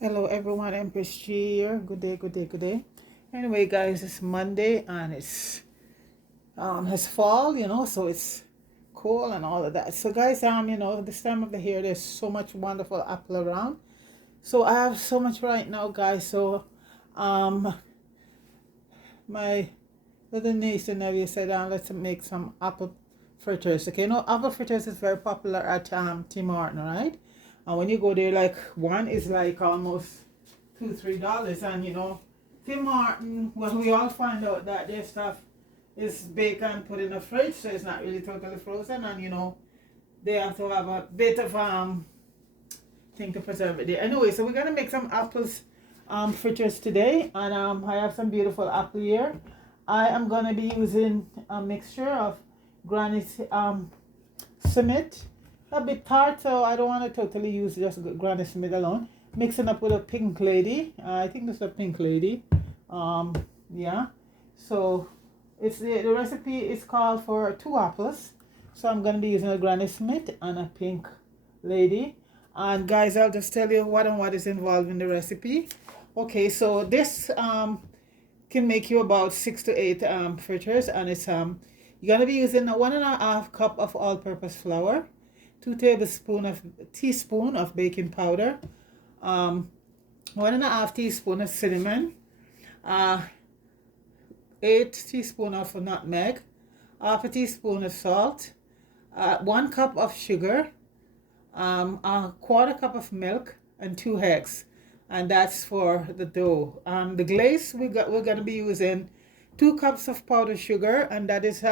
Hello everyone, Empress G here. Good day, good day, good day. Anyway, guys, it's Monday and it's fall, so it's cool and all of that. So guys, this time of the year there's so much wonderful apple around. So I have so much right now, guys. So um my little niece and nephew said let's make some apple fritters. Okay, apple fritters is very popular at Tim Horton, right? And when you go there, like one is like almost $2-3, and Tim Horton. Well, we all find out that their stuff is baked and put in the fridge, so it's not really totally frozen, and they have to have a bit of thing to preserve it there. Anyway, so we're gonna make some apples fritters today, and I have some beautiful apple here. I am gonna be using a mixture of granny Smith, a bit tart, so I don't want to totally use just granny Smith alone. Mixing up with a pink lady. I think this is a pink lady. Yeah. So it's the recipe is called for 2 apples. So I'm gonna be using a granny Smith and a pink lady. And guys, I'll just tell you what is involved in the recipe. Okay, so this can make you about 6 to 8 fritters, and it's you're gonna be using a 1.5 cup of all-purpose flour, 2 teaspoon of baking powder, 1.5 teaspoon of cinnamon, 8 teaspoon of nutmeg, half a teaspoon of salt, 1 cup of sugar, a quarter cup of milk, and 2 eggs. And that's for the dough. The glaze we're gonna be using 2 cups of powdered sugar, and that is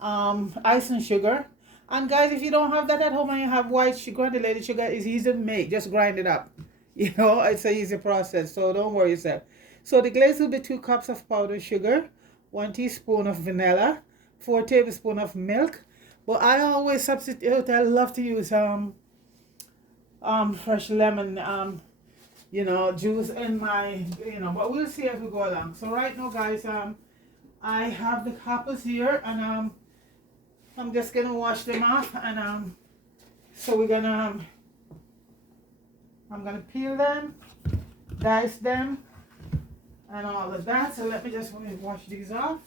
icing sugar. And guys, if you don't have that at home and you have white sugar, granulated sugar is easy to make. Just grind it up. It's an easy process, so don't worry yourself. So the glaze will be 2 cups of powdered sugar, 1 teaspoon of vanilla, 4 tablespoons of milk. But I always substitute. I love to use fresh lemon juice in my But we'll see as we go along. So right now, guys, I have the apples here, and I'm just gonna wash them off, and so we're gonna I'm gonna peel them, dice them, and all of that. So let me just wash these off.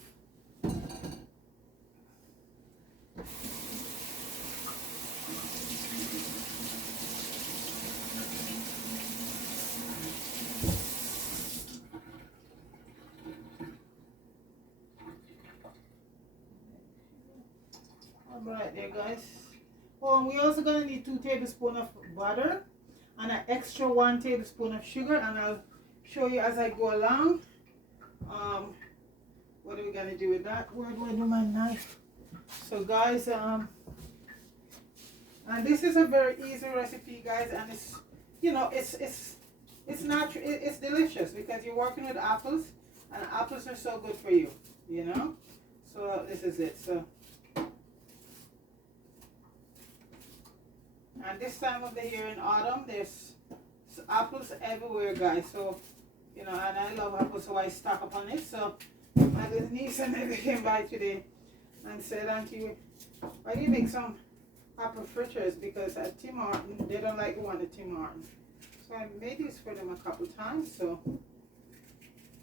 Alright there, guys. Oh, and we're also gonna need 2 tablespoons of butter and an extra 1 tablespoon of sugar, and I'll show you as I go along. What are we gonna do with that? Where do I do my knife? So guys, and this is a very easy recipe, guys, and it's not it's delicious because you're working with apples, and apples are so good for you, So this is it. So, and this time of the year in autumn, there's apples everywhere, guys. So, and I love apples, so I stock up on it. So, my little niece and nephew came by today and said, "Auntie, why do you make some apple fritters?" Because at Tim Horton, they don't like the one at Tim Horton. So I made these for them a couple times. So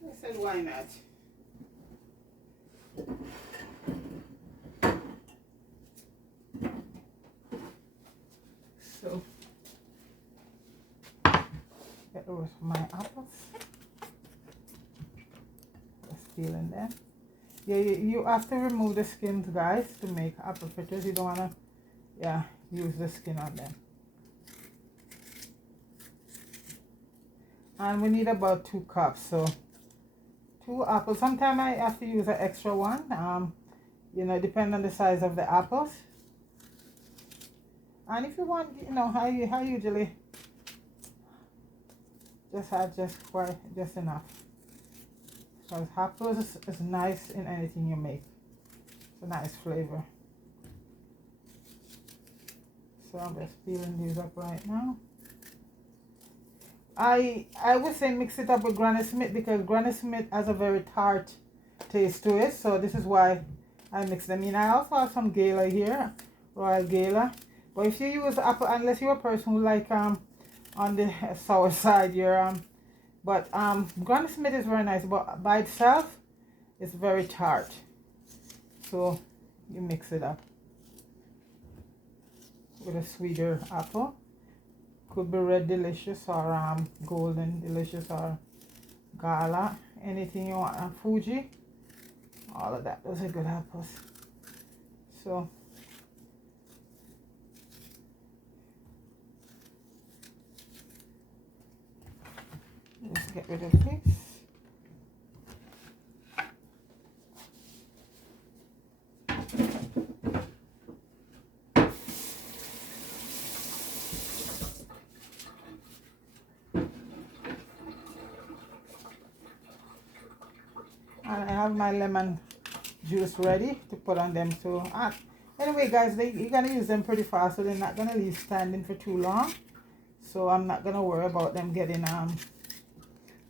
I said, "Why not?" So get rid of my apples. Just peeling them. Yeah, you have to remove the skins, guys, to make apple fritters. You don't wanna, use the skin on them. And we need about 2 cups. So 2 apples. Sometimes I have to use an extra one. Depending on the size of the apples. And if you want, I usually just add just enough. Because apples is nice in anything you make. It's a nice flavor. So I'm just peeling these up right now. I would say mix it up with Granny Smith because Granny Smith has a very tart taste to it. So this is why I mix them in. I also have some Gala here, Royal Gala. But if you use apple, unless you're a person who like on the sour side here. But Granny Smith is very nice, but by itself, it's very tart. So you mix it up with a sweeter apple. Could be Red Delicious or Golden Delicious or Gala. Anything you want. Fuji. All of that. Those are good apples. So let's get rid of this. And I have my lemon juice ready to put on them. So anyway guys, you're gonna use them pretty fast, so they're not gonna leave standing for too long. So I'm not gonna worry about them getting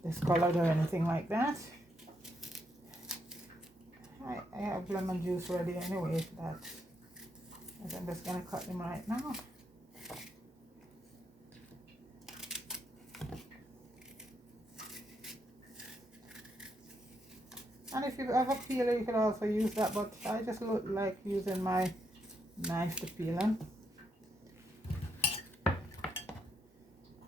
discolored or anything like that. I have lemon juice ready anyway. I'm just gonna cut them right now. And if you have a peeler, you can also use that, but I just like using my knife to peel them.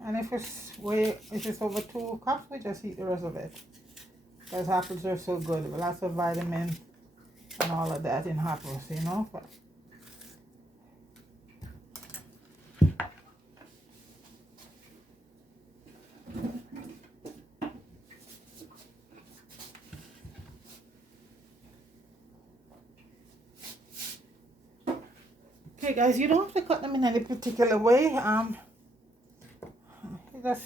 And if it's over 2 cups, we just eat the rest of it. Because apples are so good. Lots of vitamin and all of that in apples, you know. But okay guys, you don't have to cut them in any particular way. Just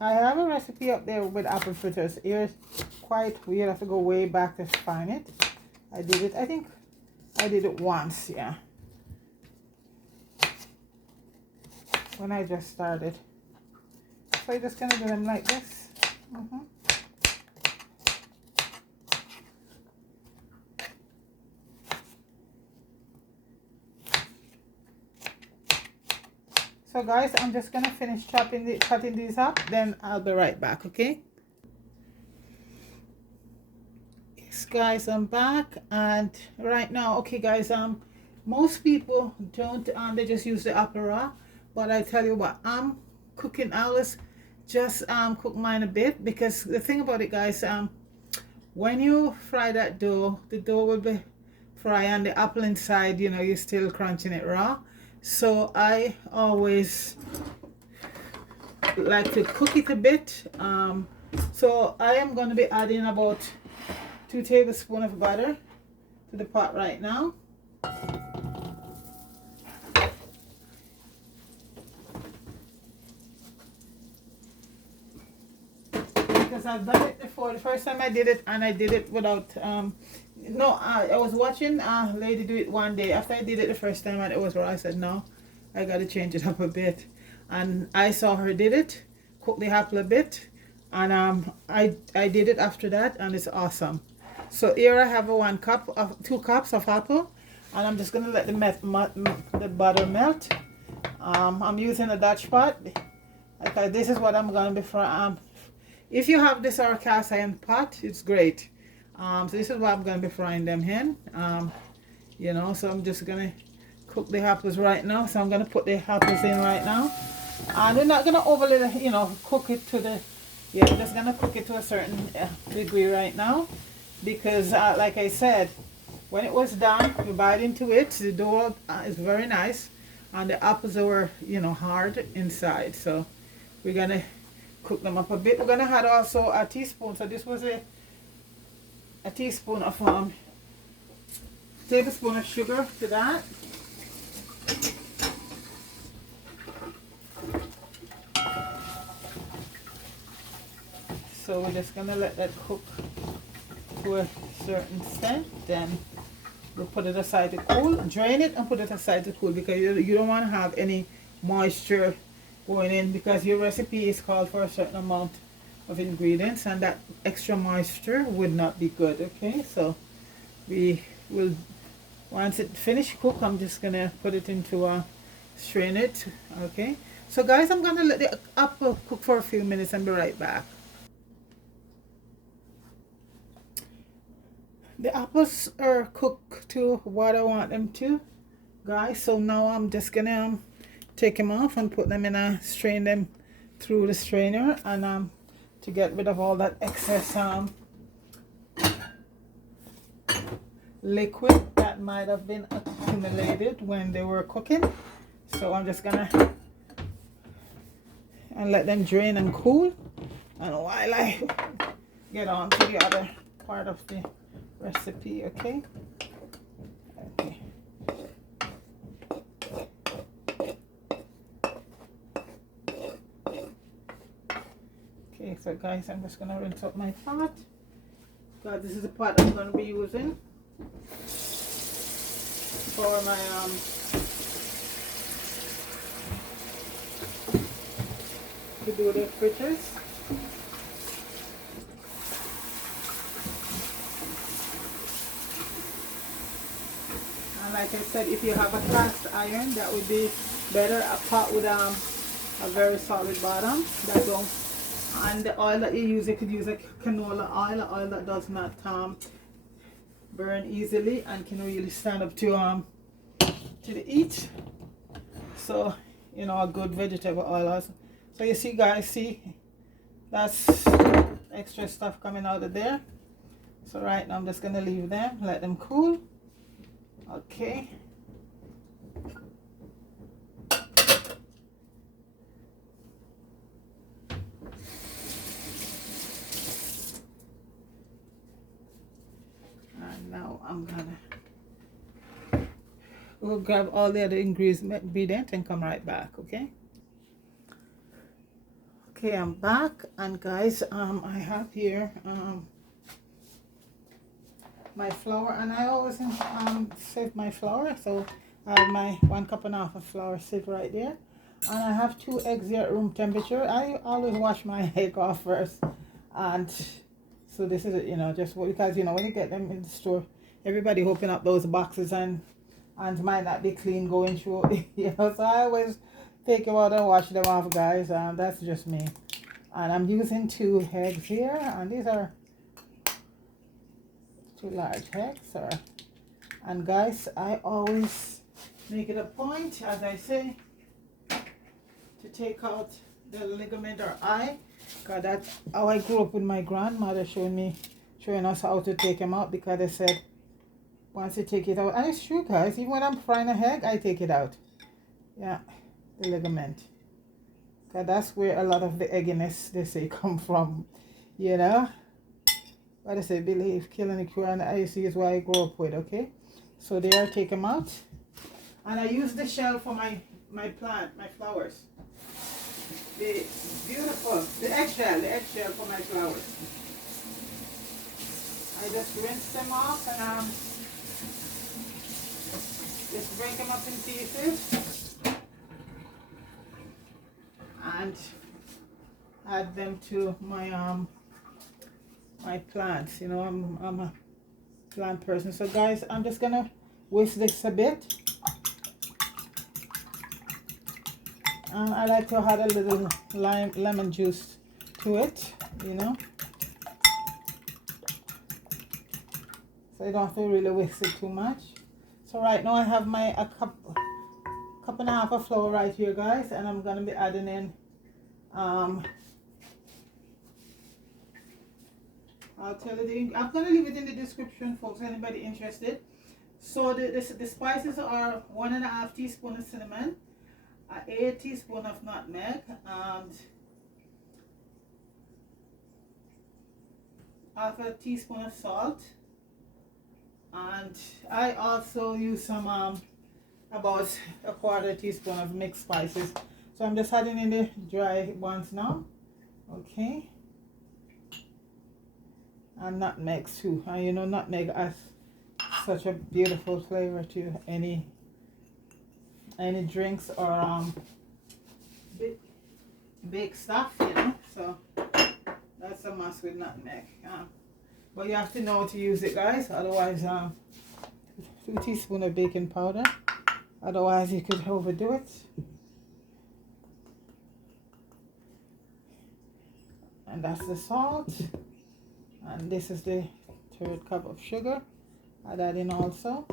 I have a recipe up there with apple fritters. It's quite weird. I have to go way back to find it. I did it, I think I did it once, yeah, when I just started. So you're just gonna do them like this. So guys, I'm just gonna finish cutting these up, then I'll be right back, okay? Yes guys, I'm back, and right now, okay guys, most people don't, they just use the apple raw, but I tell you what, I'm cooking, I always just cook mine a bit, because the thing about it guys, when you fry that dough, the dough will be fry, and the apple inside, you know, you're still crunching it raw. So I always like to cook it a bit. So I am going to be adding about 2 tablespoons of butter to the pot right now. Because I've done it before. The first time I did it, and I did it without I was watching a lady do it one day. After I did it the first time and it was raw, I said no, I gotta change it up a bit. And I saw her did it, cook the apple a bit, and I did it after that, and it's awesome. So here I have 2 cups of apple, and I'm just gonna let the butter melt. I'm using a Dutch pot. Okay, this is what I'm gonna be frying. If you have this or a cast iron pot, it's great. So this is what I'm going to be frying them in. You know, so I'm just going to cook the apples right now. So I'm going to put the apples in right now. And we're not going to overly, you know, cook it to the, yeah, I'm just going to cook it to a certain degree right now. Because like I said, when it was done, you bite into it. The dough is very nice. And the apples were, you know, hard inside. So we're going to cook them up a bit. We're going to add also a teaspoon. So this was a teaspoon of tablespoon of sugar to that. So we're just gonna let that cook to a certain extent. Then we'll put it aside to cool. Drain it and put it aside to cool, because you don't want to have any moisture going in, because your recipe is called for a certain amount of ingredients, and that extra moisture would not be good. Okay, so we will, once it finish cook, I'm just gonna put it into a strain it. Okay, so guys, I'm gonna let the apple cook for a few minutes and be right back. The apples are cooked to what I want them to, guys. So now I'm just gonna take them off and put them in a strain them through the strainer, and to get rid of all that excess liquid that might have been accumulated when they were cooking. So I'm just gonna and let them drain and cool, and while I get on to the other part of the recipe. Okay, so guys, I'm just gonna rinse up my pot. God, this is the pot I'm gonna be using for my to do the fritters. And like I said, if you have a cast iron, that would be better. A pot with a very solid bottom that don't, and the oil that you use, you could use a canola oil that does not burn easily and can really stand up to the heat. So, you know, a good vegetable oil also. So you see, guys, see, that's extra stuff coming out of there. So right now I'm just gonna leave them, let them cool. Okay. And now I'm gonna we'll grab all the other ingredients and come right back. Okay. Okay, I'm back, and guys, I have here my flour, and I always save my flour, so I have my 1.5 cups of flour saved right there, and I have 2 eggs here at room temperature. I always wash my egg off first, and so this is, you know, just because, you know, when you get them in the store, everybody open up those boxes and might not be clean going through, you know, so I always take them out and wash them off, guys. That's just me. And I'm using 2 eggs here, and these are 2 large eggs. And guys, I always make it a point, as I say, to take out the ligament or eye, because that's how I grew up with my grandmother showing us how to take them out, because they said once you take it out, and it's true, guys, even when I'm frying a egg, I take it out. Yeah, the ligament, because that's where a lot of the egginess, they say, come from, you know. But I say, believe killing the crew, and I see is what I grew up with. Okay, so they are take them out, and I use the shell for my plant, my flowers. The beautiful, the eggshell for my flowers. I just rinse them off and just break them up in pieces and add them to my my plants. You know, I'm a plant person. So guys, I'm just gonna whisk this a bit. I like to add a little lemon juice to it, you know, so you don't have to really whisk it too much. So right now I have my cup and a half of flour right here, guys, and I'm gonna be adding in I'll tell you I'm gonna leave it in the description, folks, anybody interested. So the spices are 1.5 teaspoons of cinnamon, 1 teaspoon of nutmeg, and 1/2 teaspoon of salt, and I also use some about 1/4 teaspoon of mixed spices. So I'm just adding in the dry ones now. Okay, and nutmeg too, and you know, nutmeg has such a beautiful flavor to any drinks or big stuff, you know. So that's a must with nutmeg. but you have to know to use it, guys. Otherwise, 2 teaspoons of baking powder. Otherwise, you could overdo it. And that's the salt. And this is the 1/3 cup of sugar. Add that in also.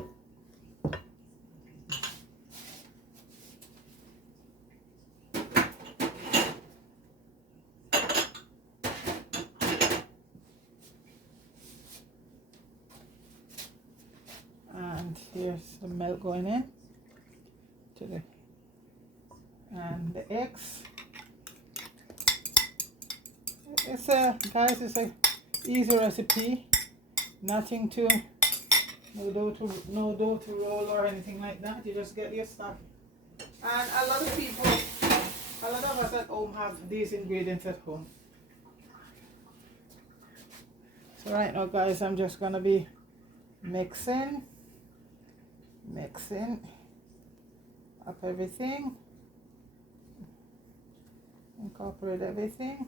And here's the milk going in to the, and the eggs. It's a, guys, it's a easy recipe. Nothing to, no dough to roll or anything like that. You just get your stuff. And a lot of people, a lot of us at home have these ingredients at home. So right now, guys, I'm just gonna be mixing up everything, incorporate everything.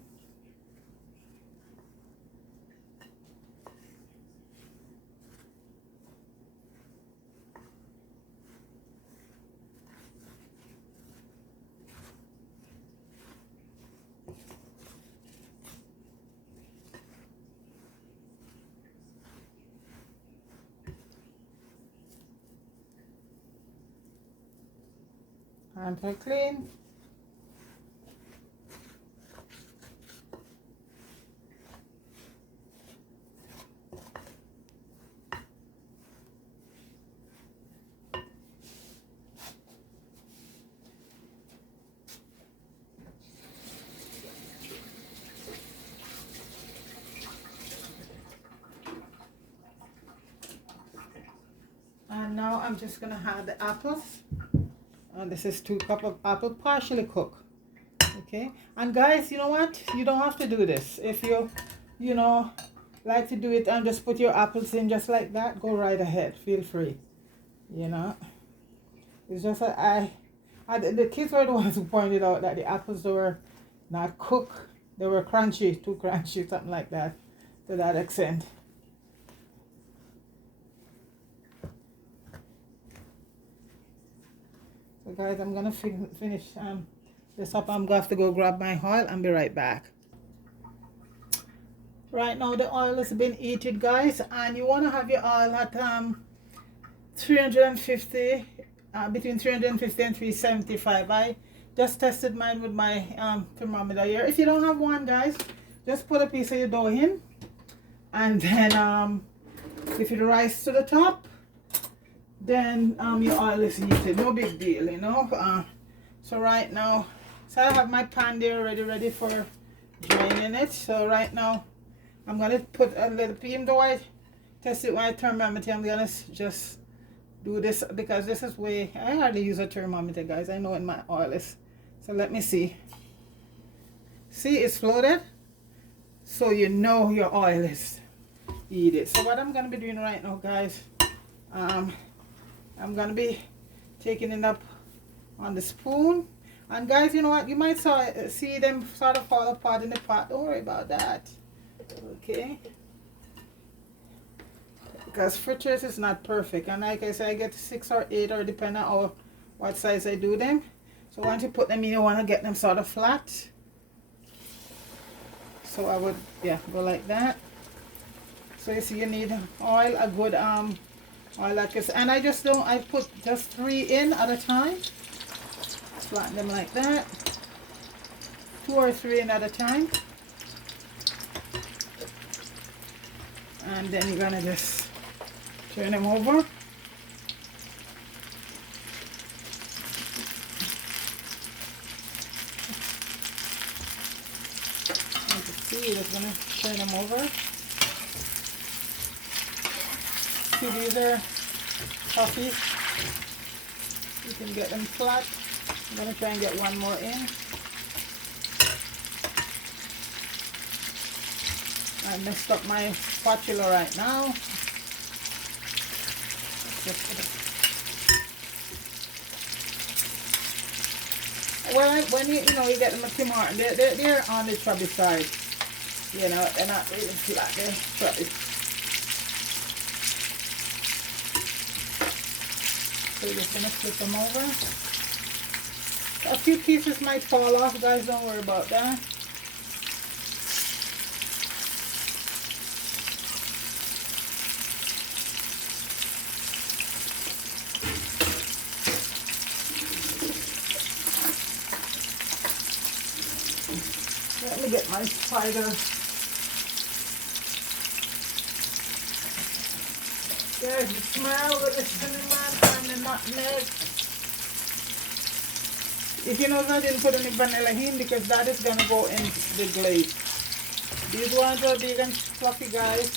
And very clean. And now I'm just gonna add the apples. And this is 2 cups of apple, partially cooked. Okay, and guys, you know what? You don't have to do this. If you know, like to do it and just put your apples in just like that, go right ahead. Feel free. You know, it's just that the kids were the ones who pointed out that the apples were not cooked. They were crunchy, too crunchy, something like that, to that extent. So guys, I'm gonna finish this up. I'm gonna have to go grab my oil and be right back. Right now the oil has been heated, guys, and you want to have your oil at 350, between 350 and 375. I just tested mine with my thermometer here. If you don't have one, guys, just put a piece of your dough in, and then if it rises to the top, then your oil is heated. No big deal, you know. So right now, so I have my pan there ready for draining it. So right now I'm gonna put a little, even though I tested my thermometer, I'm gonna just do this because this is way, I hardly use a thermometer, guys. I know when my oil is. So let me see. See, it's floated, so you know your oil is heated. So what I'm gonna be doing right now, guys, I'm gonna be taking it up on the spoon. And guys, you know what? You might see them sort of fall apart in the pot. Don't worry about that. Okay? Because fritters is not perfect. And like I said, I get 6 or 8, or depending on what size I do them. So once you put them in, you want to get them sort of flat. So I would, yeah, go like that. So you see, you need oil, a good oil like this. And I just don't, I put just 3 in at a time. Flatten them like that. 2 or 3 in at a time. And then you're gonna just turn them over. You can see, you're just gonna turn them over. See, these are puffy. You can get them flat. I'm gonna try and get one more in. I messed up my spatula right now. Well, when you know you get them at Tim Hortons, they're on the chubby side. You know, they're not really flat. They're chubby. So we're just gonna flip them over. A few pieces might fall off, guys, don't worry about that. Let me get my spider. There's the smell with the cinnamon and the nutmeg. If you notice, I didn't put any vanilla in because that is going to go in the glaze. These ones are big and fluffy, guys.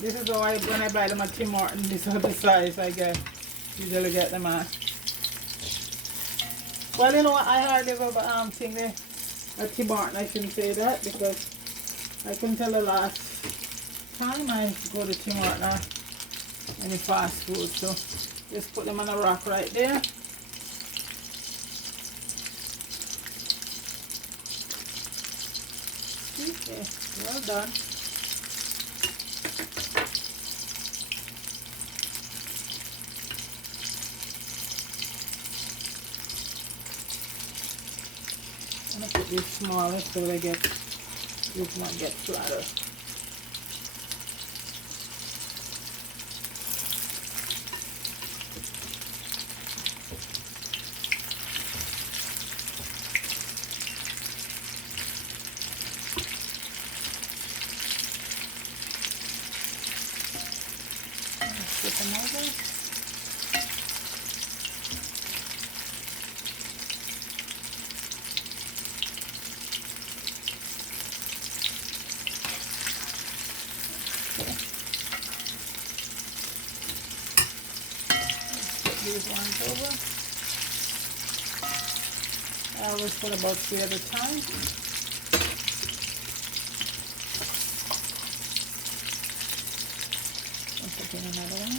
This is how when I buy them at Tim Hortons, this is the size I usually get them at. Well, you know what, I hardly go thing there at Tim Hortons. I shouldn't say that because I couldn't tell the last time I go to Tim Hortons any fast food. So just put them on a rack right there. Okay, well done. I'm gonna put these smaller so they get this one get flatter. Flip them over. These ones over. I always put about 3 at a time. I'll put in another one.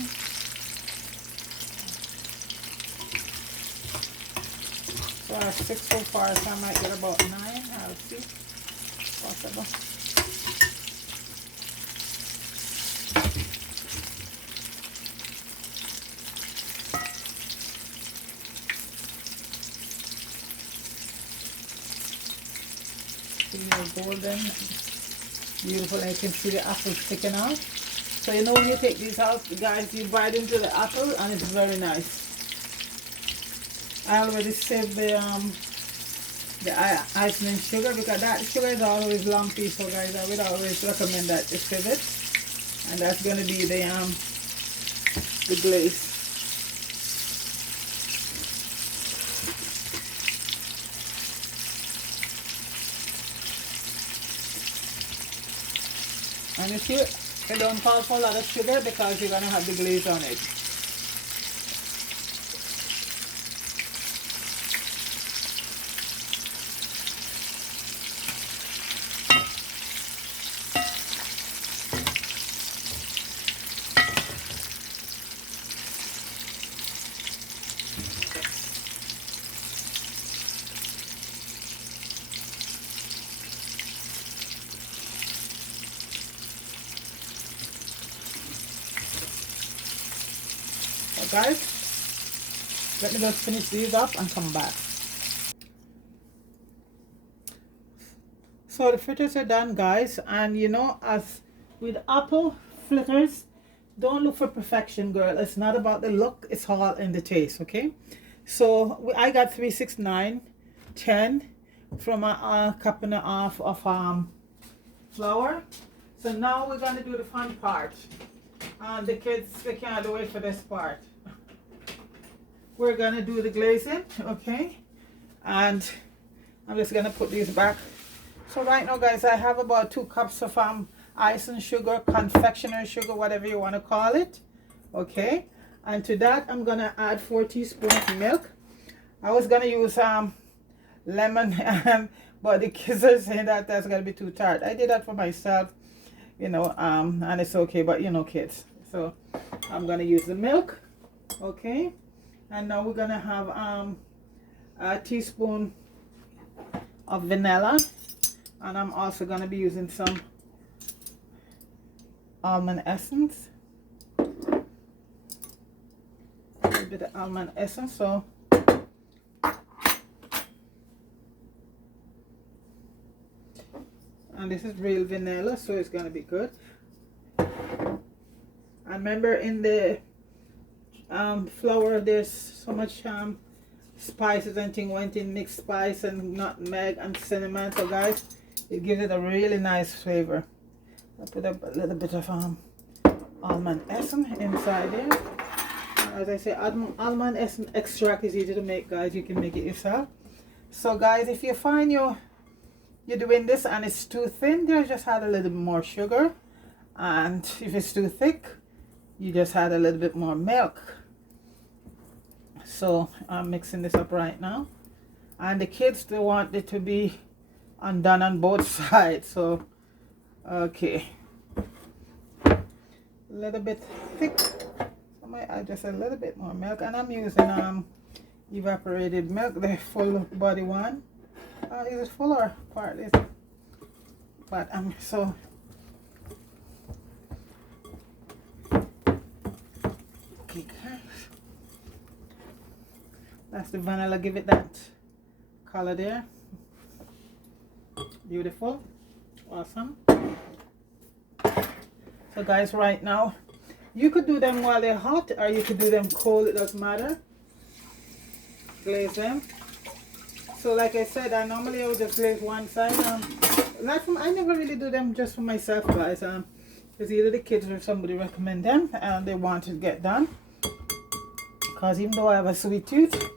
So I have 6 so far, so I might get about 9. I'll see. Possible. Golden, beautiful, and you can see the apple sticking out. So you know when you take these out, guys, you bite into the apple and it's very nice. I already saved the icing and sugar because that sugar is always lumpy. So guys, I would always recommend that you save it, and that's gonna be the glaze. And you see, you don't call for a lot of sugar because you're going to have the glaze on it. Guys, let me just finish these up and come back. So the fritters are done, guys, and you know, as with apple fritters, don't look for perfection, girl. It's not about the look, it's all in the taste. Okay, so I got 3, 6, 9, 10 from a cup and a half of flour. So now we're going to do the fun part, and the kids, they can't wait for this part. We're gonna do the glazing, okay? And I'm just gonna put these back. So right now, guys, I have about 2 cups of icing sugar, confectionery sugar, whatever you want to call it, okay? And to that, I'm gonna add 4 teaspoons of milk. I was gonna use lemon, but the kids are saying that that's gonna be too tart. I did that for myself, you know, and it's okay, but you know, kids. So I'm gonna use the milk, okay? And now we're gonna have a teaspoon of vanilla, and I'm also gonna be using some almond essence. A little bit of almond essence. So and this is real vanilla, so it's gonna be good. I remember in the flour there's so much spices and thing went in, mixed spice and nutmeg and cinnamon, so guys, it gives it a really nice flavor. I put up a little bit of almond essence inside there. As I say, almond essence extract is easy to make, guys. You can make it yourself. So guys, if you find you're doing this and it's too thin, just add a little bit more sugar, and if it's too thick, you just add a little bit more milk. So I'm mixing this up right now, and the kids, they want it to be undone on both sides. So okay, a little bit thick, so I might add just a little bit more milk, and I'm using evaporated milk, the full body one. Is it full or part? But so okay guys, that's the vanilla. Give it that color there. Beautiful, awesome. So guys, right now you could do them while they're hot, or you could do them cold, it doesn't matter. Glaze them. So like I said, I normally would just glaze one side. I never really do them just for myself, guys. It's either the kids or somebody recommend them and they want to get done. Because even though I have a sweet tooth,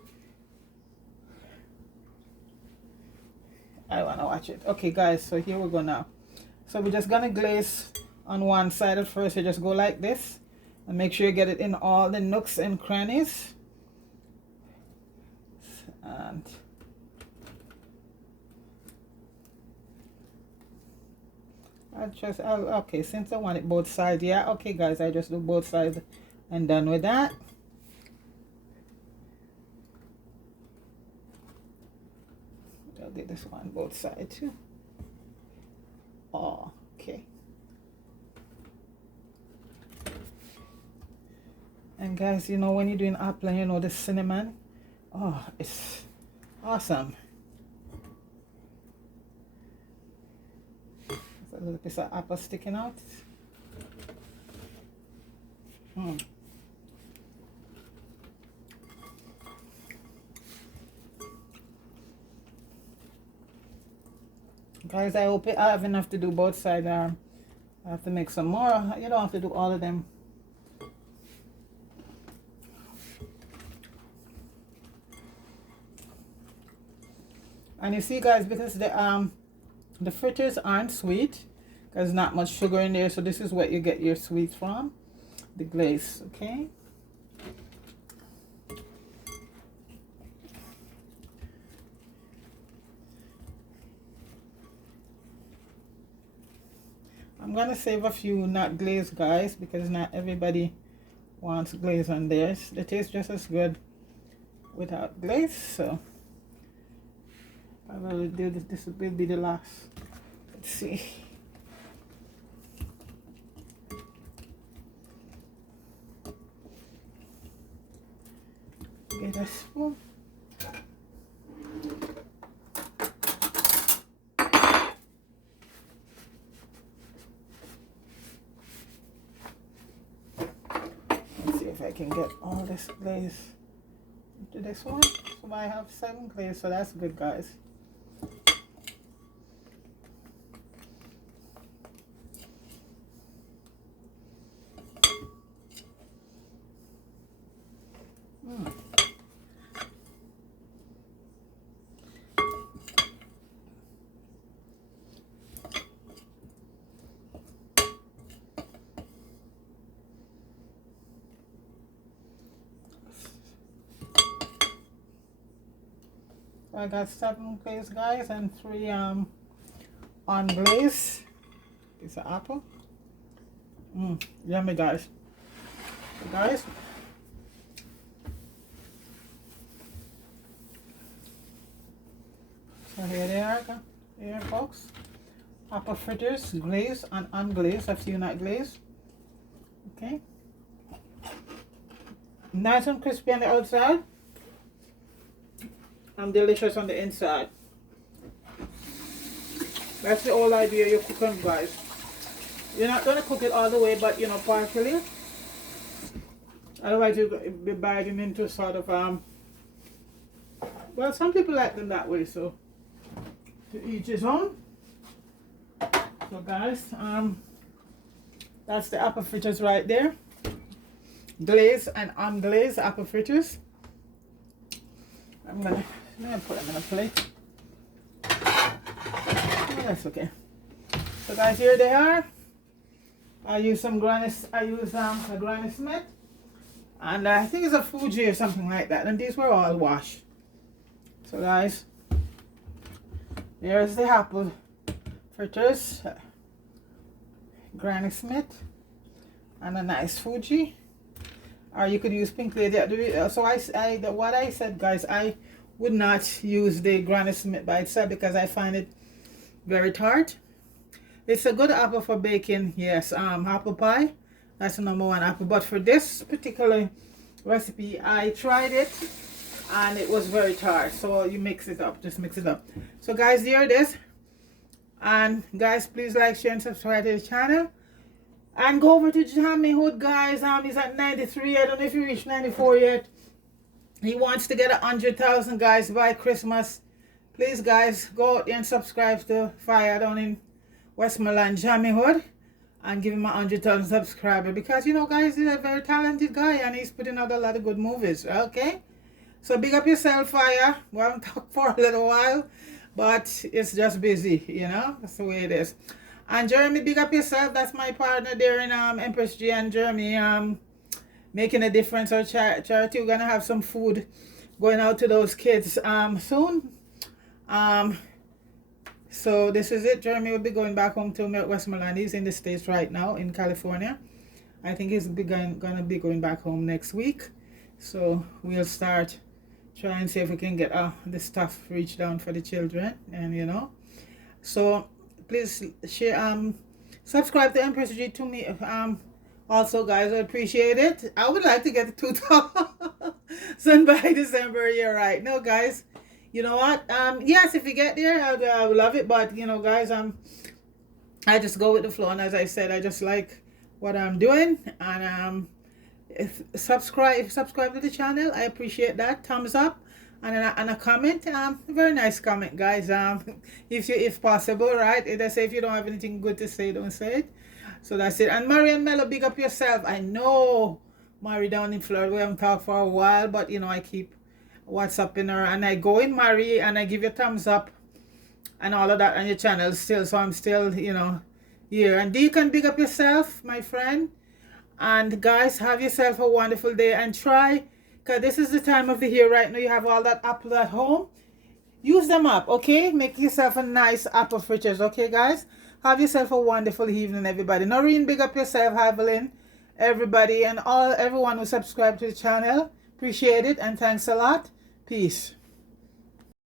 I want to watch it. Okay guys, so here we go now. So we're just gonna glaze on one side at first. You just go like this and make sure you get it in all the nooks and crannies. And okay, since I want it both sides, yeah, okay guys, I just do both sides and done with that. I'll do this one both sides too. Oh, okay. And guys, you know, when you're doing apple, you know, the cinnamon, oh, it's awesome. A little piece of apple sticking out. Guys, I hope I have enough to do both sides. I have to make some more. You don't have to do all of them. And you see guys, because the fritters aren't sweet, there's not much sugar in there, so this is what you get your sweets from, the glaze. Okay, I'm gonna save a few not glazed, guys, because not everybody wants glaze on theirs. The taste just as good without glaze. So I will do this. This will be the last. Let's see. Get a spoon. Let's see if I can get all this glaze into this one. So I have 7 glaze, so that's good, guys. So I got 7 glaze, guys, and 3 unglaze. Piece of apple. Yummy, guys. So guys, so here they are, here folks. Apple fritters, glazed and unglazed. A few not glazed. Okay. Nice and crispy on the outside. And delicious on the inside. That's the whole idea you're cooking, guys. You're not going to cook it all the way, but you know, partially. Otherwise you'll be biting into sort of, well, some people like them that way, so to each his own. So guys, that's the apple fritters right there. Glazed and unglazed apple fritters. I'm gonna put them in a plate. Oh, that's okay. So guys, here they are. I use some a Granny Smith, and I think it's a Fuji or something like that. And these were all washed. So guys, there's the apple fritters, Granny Smith, and a nice Fuji. Or you could use pink lady. So what I said, guys, I would not use the Granny Smith by itself because I find it very tart. It's a good apple for baking, yes. Apple pie, that's the #1 apple. But for this particular recipe, I tried it and it was very tart. So you mix it up, just mix it up. So guys, here it is. And guys, please like, share, and subscribe to the channel. And go over to Jammy Hood, guys. He's at 93. I don't know if he reached 94 yet. He wants to get 100,000 guys by Christmas. Please, guys, go out there and subscribe to Fire down in Westmoreland, Jammy Hood, and give him 100,000 subscribers. Because, you know, guys, he's a very talented guy and he's putting out a lot of good movies. Okay? So big up yourself, Fire. We haven't talked for a little while, but it's just busy, you know? That's the way it is. And Jeremy, big up yourself. That's my partner there in Empress G, and Jeremy making a difference. Or charity, we're gonna have some food going out to those kids soon. So this is it. Jeremy will be going back home to Westmoreland. He's in the States right now in California. I think he's gonna be going back home next week. So we'll start try and see if we can get the stuff reached down for the children, and you know. So please share, subscribe to Empress G to me. Also, guys, I appreciate it. I would like to get the 2,000 by December. You're right. No, guys, you know what? Yes, if you get there, I would love it. But you know, guys, I just go with the flow, and as I said, I just like what I'm doing. And subscribe to the channel. I appreciate that. Thumbs up. And a comment, very nice comment, guys. If possible, right? They say if you don't have anything good to say, don't say it. So that's it. And Mary and Mello, big up yourself. I know Mary down in Florida, we haven't talked for a while, but you know, I keep WhatsApping her, and I go in Mary and I give you a thumbs up and all of that on your channel still. So I'm still, you know, here. And Deacon, big up yourself, my friend. And guys, have yourself a wonderful day, and try. Because this is the time of the year right now. You have all that apple at home. Use them up, okay? Make yourself a nice apple fritters, okay, guys? Have yourself a wonderful evening, everybody. Noreen, big up yourself, Evelyn, everybody, and everyone who subscribed to the channel. Appreciate it, and thanks a lot. Peace.